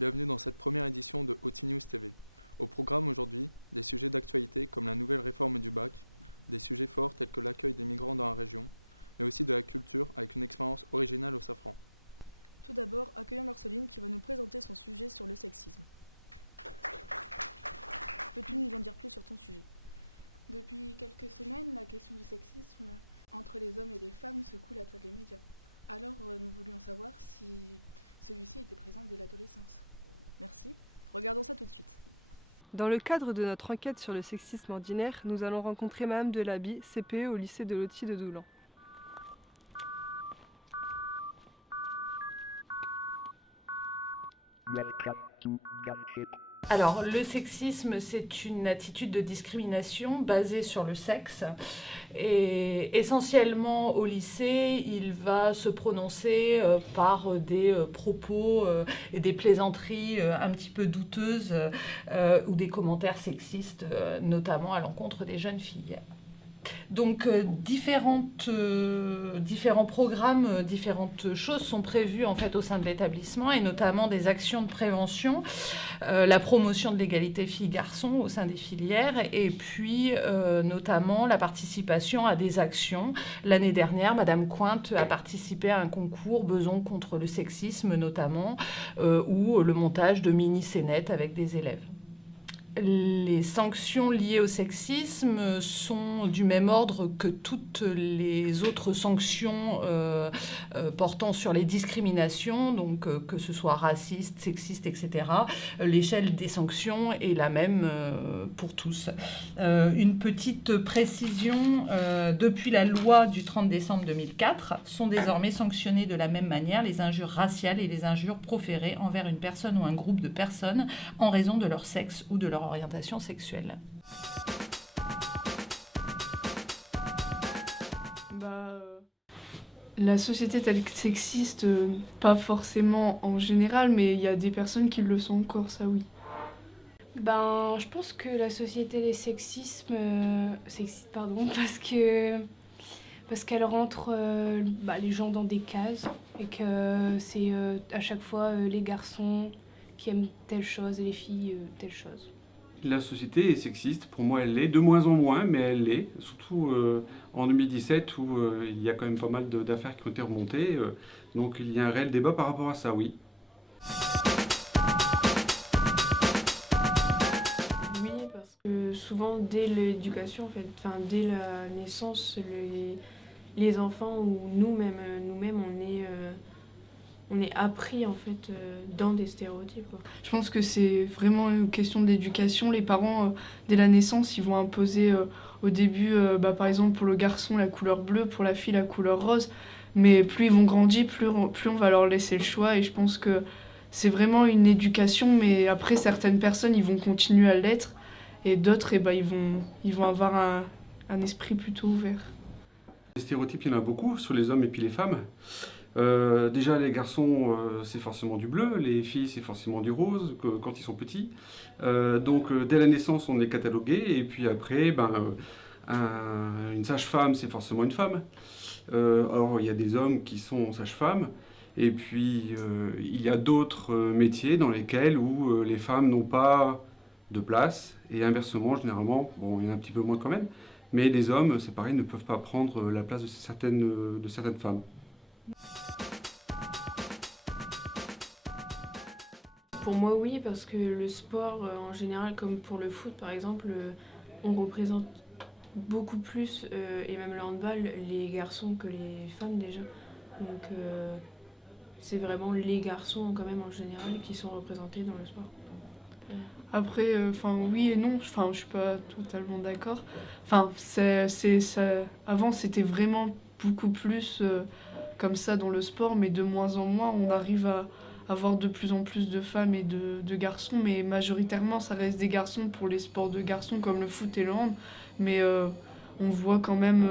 bienvenue dans cette première édition de OT News TV. Au programme aujourd'hui, des sujets d'actualité comme la nouvelle réforme du bac, des sujets forts tels que l'accueil des migrants dans la région, mais aussi de la culture avec une expérience originale au Safran. Tout d'abord, accueillons Marceline qui va nous présenter son sujet sur le sexisme. Peux-tu nous en dire plus sur ton sujet ? Depuis quelques semaines, la question du sexisme entre les hommes et les femmes secoue la toile des médias. Alors, nous voulions savoir si celui-ci était présent dès l'adolescence. Merci. Regardons ça tout de suite. Dans le cadre de notre enquête sur le sexisme ordinaire, nous allons rencontrer Madame Delaby, CPE au lycée de Loti de Doulan. Alors, le sexisme, c'est une attitude de discrimination basée sur le sexe. Et essentiellement, au lycée, il va se prononcer par des propos et des plaisanteries un petit peu douteuses ou des commentaires sexistes, notamment à l'encontre des jeunes filles. Donc différents programmes, différentes choses sont prévues en fait au sein de l'établissement et notamment des actions de prévention, la promotion de l'égalité filles-garçons au sein des filières et puis notamment la participation à des actions. L'année dernière, Madame Cointe a participé à un concours Beson contre le sexisme notamment ou le montage de mini-scénettes avec des élèves. Les sanctions liées au sexisme sont du même ordre que toutes les autres sanctions portant sur les discriminations, donc que ce soit raciste, sexiste, etc. L'échelle des sanctions est la même pour tous. Une petite précision, depuis la loi du 30 décembre 2004, sont désormais sanctionnées de la même manière les injures raciales et les injures proférées envers une personne ou un groupe de personnes en raison de leur sexe ou de leur orientation sexuelle. La société est sexiste, pas forcément en général, mais il y a des personnes qui le sont encore, ça oui. Je pense que la société est sexiste, parce qu'elle rentre les gens dans des cases et que c'est à chaque fois les garçons qui aiment telle chose et les filles telle chose. La société est sexiste, pour moi elle l'est, de moins en moins, mais elle l'est, surtout en 2017 où il y a quand même pas mal d'affaires qui ont été remontées, donc il y a un réel débat par rapport à ça, oui. Oui, parce que souvent dès l'éducation, dès la naissance, les enfants ou nous-mêmes, on est appris en fait dans des stéréotypes. Je pense que c'est vraiment une question d'éducation. Les parents, dès la naissance, ils vont imposer au début, par exemple pour le garçon la couleur bleue, pour la fille la couleur rose. Mais plus ils vont grandir, plus on va leur laisser le choix. Et je pense que c'est vraiment une éducation. Mais après, certaines personnes, ils vont continuer à l'être. Et d'autres, ils vont avoir un esprit plutôt ouvert. Les stéréotypes, il y en a beaucoup sur les hommes et puis les femmes. Déjà les garçons c'est forcément du bleu, les filles c'est forcément du rose quand ils sont petits. Donc dès la naissance on est catalogué et puis après une sage-femme c'est forcément une femme. Alors il y a des hommes qui sont sages-femmes et puis il y a d'autres métiers dans lesquels où les femmes n'ont pas de place et inversement généralement, bon il y en a un petit peu moins quand même, mais les hommes c'est pareil ne peuvent pas prendre la place de certaines femmes. Pour moi, oui, parce que le sport, en général, comme pour le foot, par exemple, on représente beaucoup plus, et même le handball, les garçons que les femmes déjà. Donc, c'est vraiment les garçons, quand même, en général, qui sont représentés dans le sport. Après, oui et non, je suis pas totalement d'accord. Avant, c'était vraiment beaucoup plus comme ça dans le sport, mais de moins en moins, on arrive à avoir de plus en plus de femmes et de garçons, mais majoritairement, ça reste des garçons pour les sports de garçons comme le foot et le hand. Mais on voit quand même,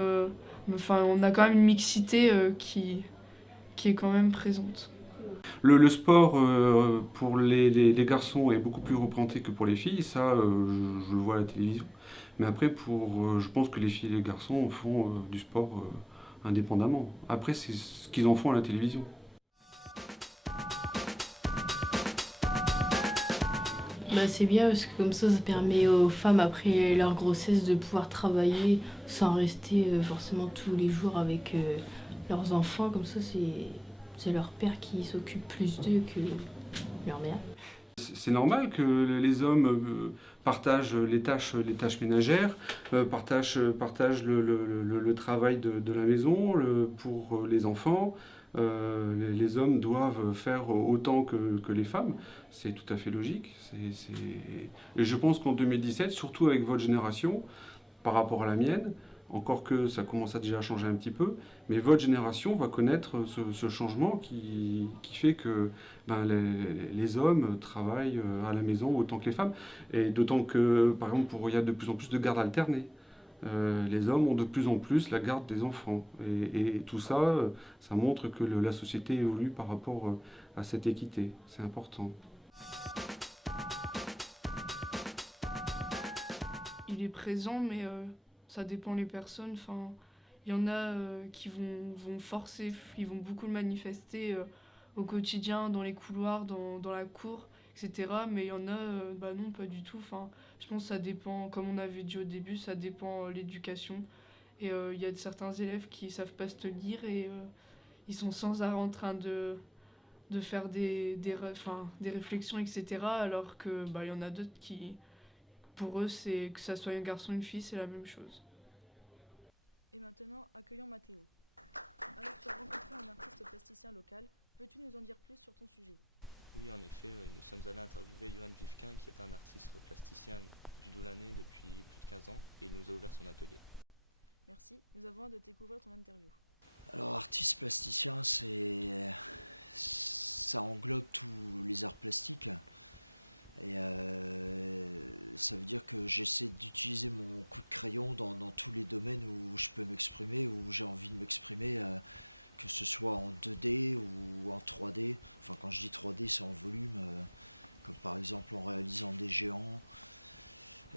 on a quand même une mixité qui est quand même présente. Le sport pour les garçons est beaucoup plus représenté que pour les filles, ça je le vois à la télévision. Mais après, je pense que les filles et les garçons font du sport indépendamment. Après, c'est ce qu'ils en font à la télévision. Bah, c'est bien parce que comme ça permet aux femmes après leur grossesse de pouvoir travailler sans rester forcément tous les jours avec leurs enfants. Comme ça, c'est leur père qui s'occupe plus d'eux que leur mère. C'est normal que les hommes partagent les tâches ménagères, partagent le travail de la maison pour les enfants. Les hommes doivent faire autant que les femmes. C'est tout à fait logique. Et je pense qu'en 2017, surtout avec votre génération, par rapport à la mienne, encore que ça commence à déjà changer un petit peu, mais votre génération va connaître ce changement qui fait que les hommes travaillent à la maison autant que les femmes. Et d'autant que, par exemple, il y a de plus en plus de gardes alternées. Les hommes ont de plus en plus la garde des enfants. Et tout ça, ça montre que la société évolue par rapport à cette équité. C'est important. Il est présent, mais ça dépend les personnes. Enfin, il y en a qui vont forcer, ils vont beaucoup le manifester au quotidien, dans les couloirs, dans la cour, etc. Mais il y en a, non, pas du tout. Enfin, je pense que ça dépend, comme on avait dit au début, ça dépend l'éducation. Et il y a certains élèves qui savent pas se lire et ils sont sans arrêt en train de faire des réflexions, etc. Alors que il y en a d'autres qui, pour eux, c'est que ça soit un garçon ou une fille, c'est la même chose. Et maintenant, accueillons Mathéo. Alors, tu as rencontré un artiste plasticien local. Peux-tu nous en dire plus sur ton sujet? Oui, en effet, nous sommes allés interviewer Johan Vivquin, qui est un artiste plasticien du Doulanais depuis plus de 15 ans, et il nous a ouvert son atelier. Merci, nous avons hâte de découvrir ton interview. Alors, artiste plasticien, ça englobe tous les arts plastiques. Et ça veut dire que j'essaie d'utiliser mon coup de crayon dans tous les domaines où je peux m'exprimer, où j'ai envie de m'exprimer, que ce soit en 2D ou en 3D. Enfin, quand je dis 3D, c'est en volume, comme par exemple en réalisant des géants,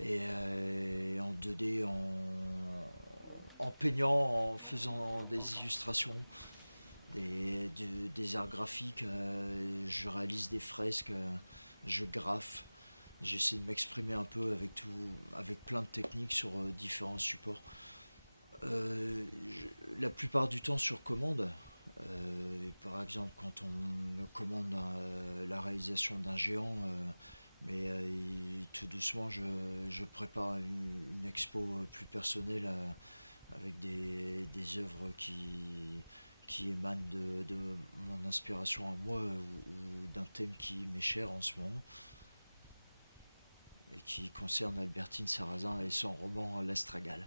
et en 2D en peignant, en faisant des illustrations, des arts graphiques, je réalise des fresques, je graffe, j'essaie de m'exprimer un peu avec plein de techniques sur différents supports. La plupart du temps sur commande. Par exemple, quand on me commande la réalisation d'un géant, tout doucement, je prépare une expo plus personnelle avec des œuvres qui émanent de mon inspiration à moi ou d'un thème qui m'est cher en ce moment et qui concerne Albertine Sarrazin et son roman L'Astragale.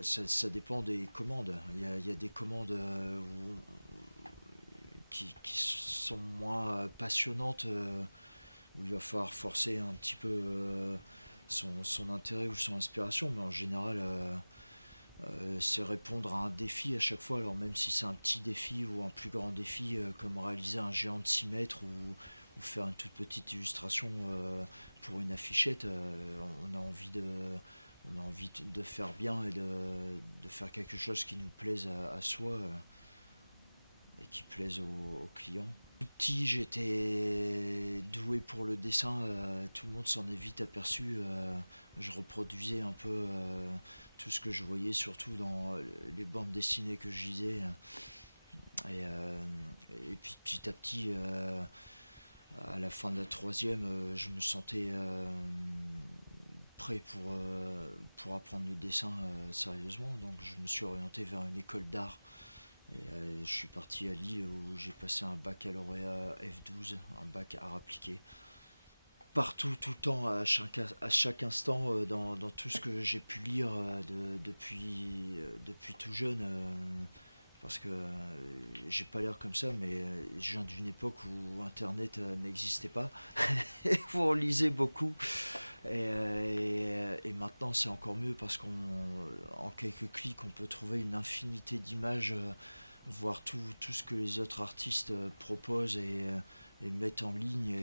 Ça dépend des commandes. Il y a des commandes qui sont moins passionnantes, où il va falloir forcer un petit peu son intérêt ou son inspiration, mais en général c'est répondre à un défi à chaque fois. Alors même si c'est un petit défi ou un plus grand défi, comme réaliser un géant de 6 mètres ou faire une toute petite illustration pour une affichette, on a envie de faire bien et de faire quelque chose qui nous plaise à soi et qui plaise aux clients. Tout petit, j'étais doué pour le dessin, tout le monde s'en est vite aperçu. Je reproduisais un peu tout ce que je voyais, surtout dans les bandes dessinées que je lisais. Et puis petit à petit, à la fin de la troisième, je me sentais prêt pour apprendre le dessin sérieusement. Donc je me suis orienté vers une école d'art. Et je suis parti à Lille où j'ai passé un baccalauréat F12, un bac art appliqué. Partout, tout le temps, à chaque instant, dans tout ce que j'ai pu lire depuis tout jeune, parce que j'ai pas l'air comme ça, mais je viens d'une époque où Internet n'existait pas, où on lisait beaucoup. Et maintenant, c'est encore mieux parce qu'en quelques clics, on peut trouver une infinité d'images, voir tout ce que les autres artistes proposent et mettent en ligne.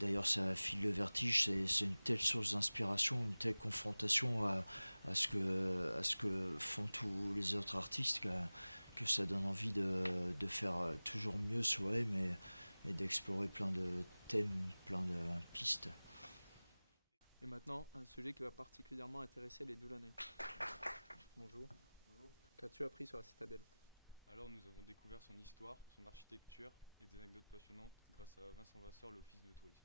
D'ailleurs, ça file le vertige, c'est une telle source d'inspiration, une telle confrontation à ce que font tous les autres artistes que ça donne envie de faire toujours mieux soi-même et d'explorer plein de thèmes, plein de pistes. Et maintenant, un sujet qui va particulièrement intéresser les Doulanais. Bonjour. Bonjour. Qu'as-tu appris sur la citadelle? Alors nous avons découvert son histoire, son architecture et des anecdotes passionnantes grâce à Vincent Vasseur, l'Office de tourisme.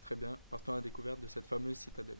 Très bien, partons à la découverte de cette fameuse citadelle.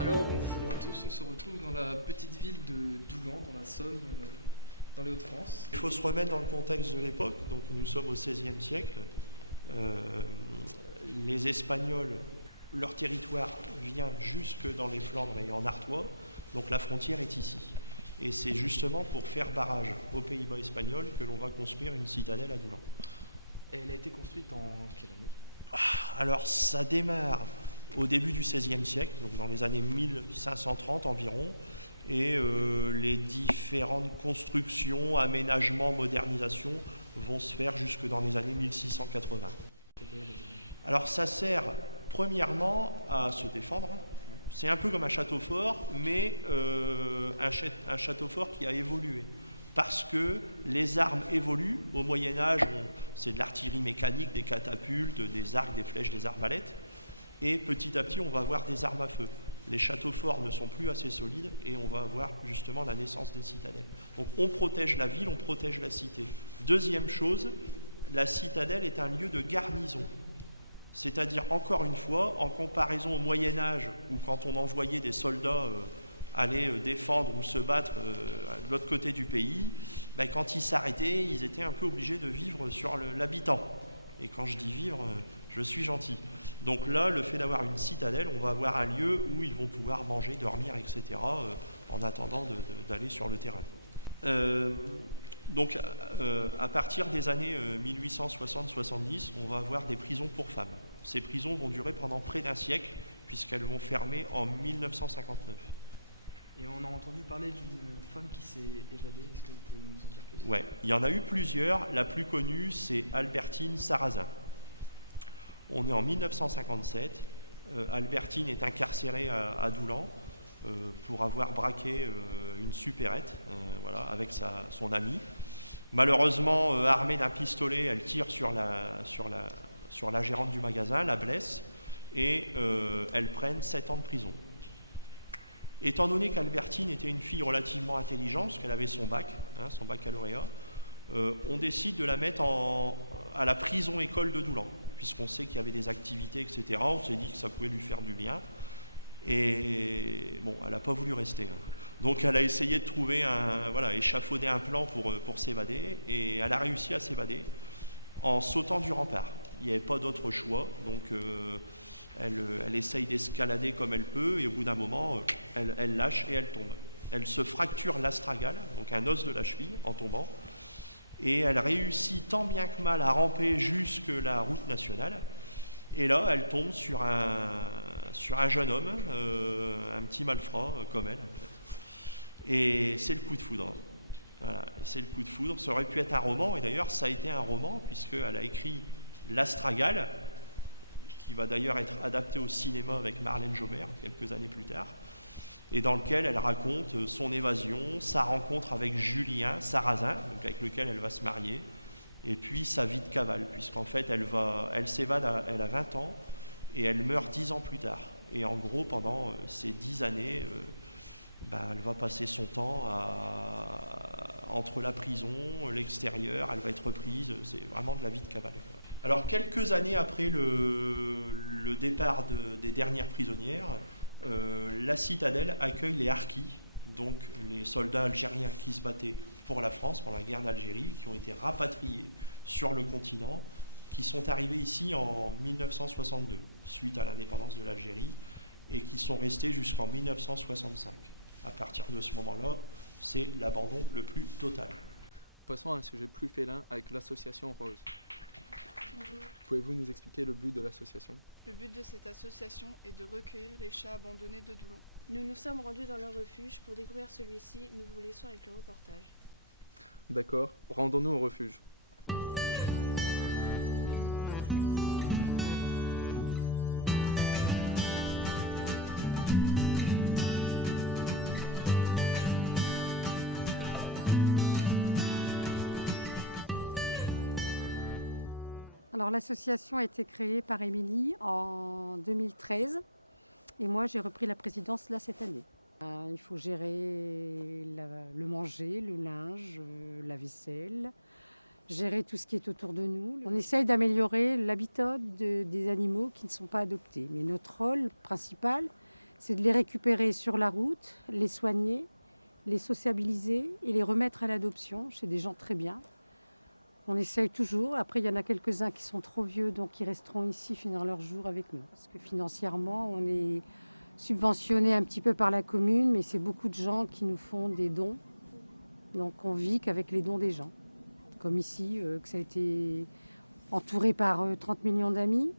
Alors bonjour à tous, on se retrouve dans la petite ville de Doulan, dans la Somme, dans les Hauts-de-France. Il faut se remettre dans le contexte de l'époque, donc nous sommes au XVIe siècle. Les Espagnols, leur territoire vient jusque dans les Flandres et en Artois, donc la frontière est ici. Et c'est justement pour faire barrage aux Pays-Bas espagnols que l'on va construire une citadelle à Doulan. Et elle a été construite en quelle année? Alors ça démarre au début du XVIe siècle, donc dans les années 1530 environ, et les différentes constructions, aménagements, modernisations vont se faire jusque dans les années 1680. Alors ça sert premièrement à se défendre. C'est un peu comme un château fort, mais un château fort qui a évolué. Parce que les armes évoluent. Au Moyen-Âge, c'est de l'artillerie mécanique, des catapultes, des arcs, des flèches, des arbalètes. Et petit à petit, on va avoir des armes à feu. Les châteaux forts ne sont plus assez solides et on va avoir justement la naissance des citadelles. Donc on protège la ville, on protège la cité. Deuxième chose, la citadelle est un lieu de garnison. C'est-à-dire, encore une fois, en comparaison au Moyen-Âge, où quand on envoyait des soldats aller défendre ou se battre de l'autre côté du pays, quand ils s'arrêtaient, ils étaient un peu obligés de vivre sur l'habitant. Et quand je dis vivre, je suis gentil. Donc là, le fait d'avoir une citadelle, on va avoir un lieu où ils vont pouvoir manger, dormir, etc., en attendant d'aller sur le terrain. Donc, à partir des années 1860-70, on va avoir des prisons pour femmes. Ces prisons vont durer pendant près d'un siècle, puisqu'elles vont fermer en 1959. Et on a entendu parler d'une femme qui s'est évadée. Est-ce que vous pouvez nous en dire plus? Ouais, il y en a eu plusieurs. La plus connue, c'est Albertine Sarrazin. On est en 1957. Albertine est incarcérée à Doulan pour avoir braqué une supérette avec son amie. Malheureusement, armée d'un pistolet, elle tire sur la gérante du magasin, la blesse, et elles prennent 7 ans de prison. Étant donné qu'Albertine était une fille relativement intelligente, parce qu'elle avait son baccalauréat, on décide de la mettre à la prison-école de Doulan, puisqu'on sait qu'il y avait des activités, etc. On s'est dit que ça pouvait lui faire du bien. Et bon, elle n'a pas voulu rester. Donc elle a essayé de trouver échafauder un plan pour s'évader, et elle a réussi à s'évader en sautant du rempart. Il n'y avait pas d'autre choix, donc elle essaye d'escalader comme elle peut, et au bout d'un moment, elle lâche et elle tombe. Elle se fracture l'astragale, donc un os de la cheville, en tombant, et elle réussit tant bien que mal à ramper jusque la route nationale. Et là, elle tombe sur un jeune homme, un petit malfrat comme elle, en fait. Et c'est le coup de foudre. Voilà, c'est le coup de foudre. Ça aurait pu être un roman, et d'ailleurs, ça a été un roman, puisqu'elle a écrit L'Astragale, qui va d'ailleurs être adapté au cinéma avec Marlène Jobert quelques années plus tard, et dans lequel elle raconte son évasion, sa rencontre avec Julien Sarrazin, donc avec lequel elle va se marier, et puis sa vie de cavale, puisqu'en fait elle s'évade, elle a 20 ans, et elle meurt 10 ans plus tard. Et en gros, pendant ces 10 années, elle va passer son temps entre la prison, l'extérieur, elle va être reprise, c'est vraiment de la vie de cavale. Alors quelques années après le départ des dernières prisonnières, la citadelle accueille les harkis, donc les soldats algériens qui se battaient pour la France, pour la guerre d'Algérie, qui ont été rapatriés sur le continent, qui sont arrivés ici en 1962, suite à l'indépendance de l'Algérie, et qui sont restés jusqu'en 1965. À partir de ce moment-là, c'est l'abandon le plus total. Passons à un sujet plus félin avec l'association Rose. Bonjour. Pouvez-vous nous expliquer le but de l'association? Le but de cette association est de recueillir les chats abandonnés de Doulon. Nous nous sommes rendus dans leur refuge. Pour découvrir celui-ci, nous vous laissons avec le reportage. D'accord, rendons-nous au refuge. Alors l'association a été créée par Émilie en 2013 et moi j'ai repris la présidence là cette année. Il faut gérer le manger, le linge, la vaisselle, gérer tout ce qui est autour de nous. On essaye d'améliorer l'habitat des animaux qui ne sont pas adoptés. Mais notre rôle principal, c'est de les récupérer sur la route, les soigner, les sociabiliser et les remettre à l'adoption chez des gens très bien. On essaye toujours. Après, il y en a quelques-uns qui sont trop vieux, donc ils resteront ici finir leur jour avec nous. Parce que financièrement, on est subventionné un petit peu par la commune, mais c'est beaucoup de gens qui nous font des dons. Donc on vit qu'avec les dons des gens. Comme ici, que ça a été entouré par 30 millions d'amis.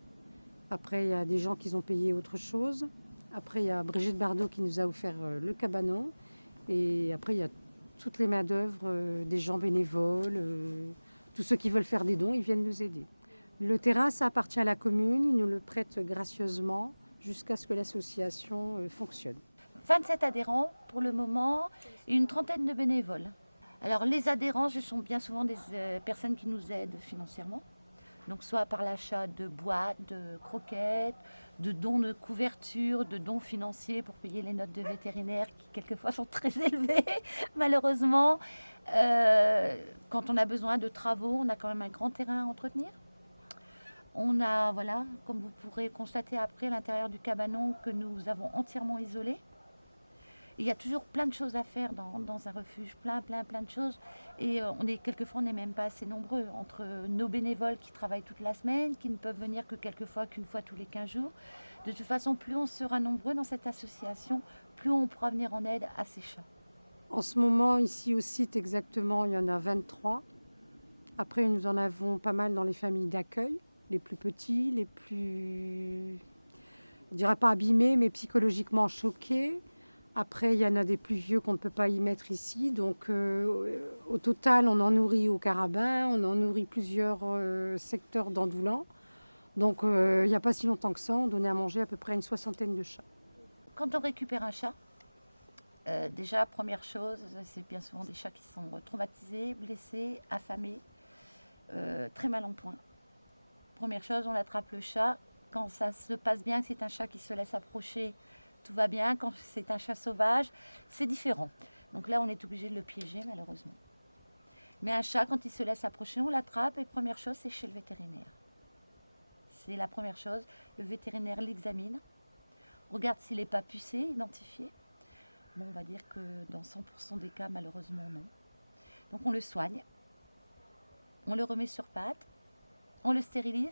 Après, il y a des gens qui ont payé autre chose. Après, il y a Brigitte Bardot qui nous a offert le cabanon. Et après, il y a toutes les main-d'œuvre des gens bénévoles. Tous ceux qui veulent faire des dons, ils viennent nous aider. Le terrain, ça appartient à la commune. Ils nous le prêtent gracieusement jusqu'à ce que l'association fonctionne. 27 adhérents pour le moment et une trentaine de bénévoles. Alors les adhérents, ce sont bien souvent des personnes qui nous aident financièrement. Donc soit par l'achat de boîtes, de croquettes, de dons de couverture, de dons financiers pour payer les notes de vétérinaire qui quelquefois sont très élevées malheureusement. Quand on a besoin de travaux, on a quand même un grand terrain à entretenir. On a, voilà, comme vous pourrez constater après, l'intérieur du cabanon que nous avons entièrement isolé. Il y a toujours plein de choses à faire dans un refuge, plein de choses. Et quelquefois, on n'est même pas assez nombreux. Entre nos bénévoles qui travaillent toute la semaine, qui ne peuvent venir que qu'une fois tous les 15 jours. De toute façon, plus on sera nombreux dans cette association, plus on pourra venir en aide à ces chats. En ce moment, ici au site exactement, il y en a 23. Après, nous en avons pas mal dans les familles d'accueil, les plus petits, les plus, on ne dirait pas abîmés, mais psychologiquement choqués. Après, il y en a des plus vieux qu'on ne peut pas y mettre ici. Donc, au total, on en nourrit au Carabin, on en nourrit plusieurs secteurs d'Andoulan. Donc, il n'y a pas si longtemps que ça, on donnait à manger à peu près une 60aine de chats. Quand on récupère un chat, déjà, première chose, c'est bien souvent des chats qui sont traumatisés, blessés, affamés, très mal en point. Première chose, on attrape le chat. Quand ça se passe bien, que c'est un chat qui se laisse approcher, tout va bien. Quand c'est un chat sauvage, c'est différent. Donc là, on est obligé de le piéger, malheureusement. Mais un chat, quand il se laisse approcher, on l'attrape. Et première chose, c'est chez le vétérinaire. C'est la première chose. Le vétérinaire l'examine, regarde s'il n'est pas pucé, identifié. Bon, on va dire que dans 100% des cas, malheureusement, non. Donc on le soigne. On le remet sur pattes. On le stérilise.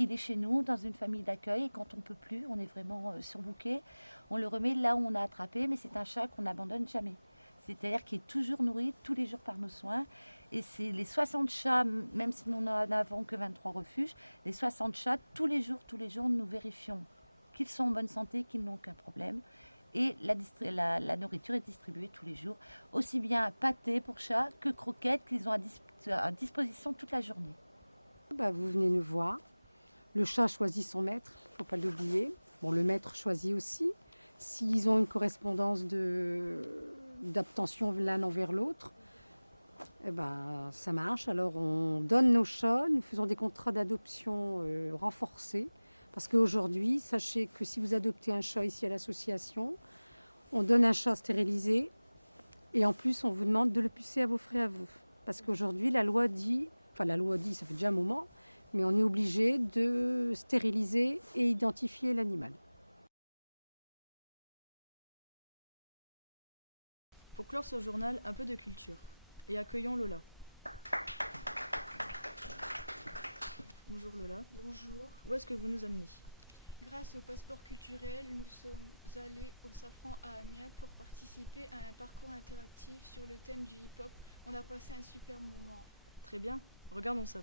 Il est chez nous, dans une famille d'accueil, et quand on ne peut plus, on est vraiment surbooké, on le remet là où on a attrapé, mais c'est un chat qu'on n'abandonne jamais. C'est-à-dire qu'il est toujours nourri tous les jours par nos soins. Et c'est les 60 chats, même si nous n'avons que 23 refuges, les 60 chats, tous les jours, nous vérifions qu'ils sont en bonne santé, qu'ils n'ont aucun problème. Et la nourriture est distribuée tous les jours, aussi bien pâté pour chats que croquettes qu'ils ont à disposition toute la journée. Vous venez nous voir. Le chat choisit son maître, il ne faut pas l'oublier. Bon, le maître choisit aussi. S'ils ont une correspondance d'obtention l'un envers l'autre, ça marche. Alors on donne nos chats, nous faisons des contrats d'adoption renforcés. Parce qu'aujourd'hui, sachez que si vous adoptez un chat ici à l'association, on donne un chat stérilisé et en plus on vous demande de le pucer à vos frais à vous. Parce qu'aujourd'hui, la loi dit, ça fait déjà un moment, mais on est obligé de stériliser et identifier l'animal. Pour clore ce journal, un peu de culture. Et accueillons Lola. Bonjour Lola. Bonjour. Où est-ce que vous nous amenez? Grâce au passeport culturel, nous sommes allés au Safran à Amiens pour participer à un parcours interactif sur le thème du hip-hop. On a passé un super moment. Très bien, regardons ça.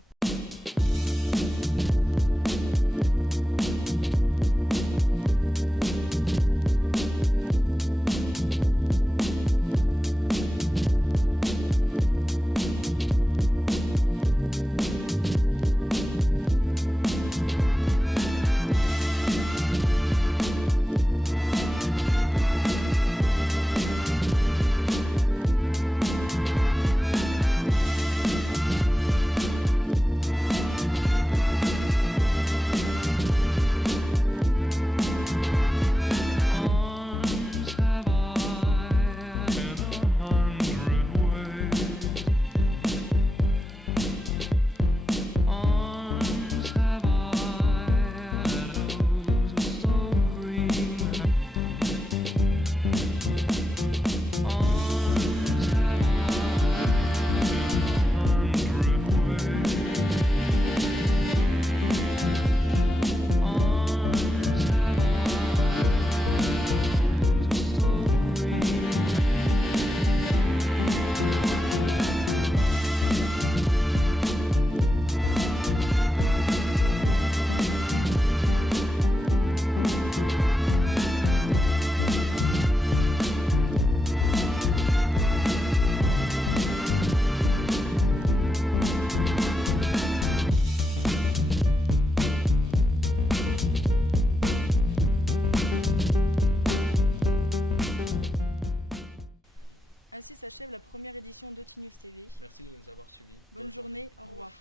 Ainsi s'achève la première édition d'OT News TV. Merci de nous avoir suivis. Bonne journée, au revoir.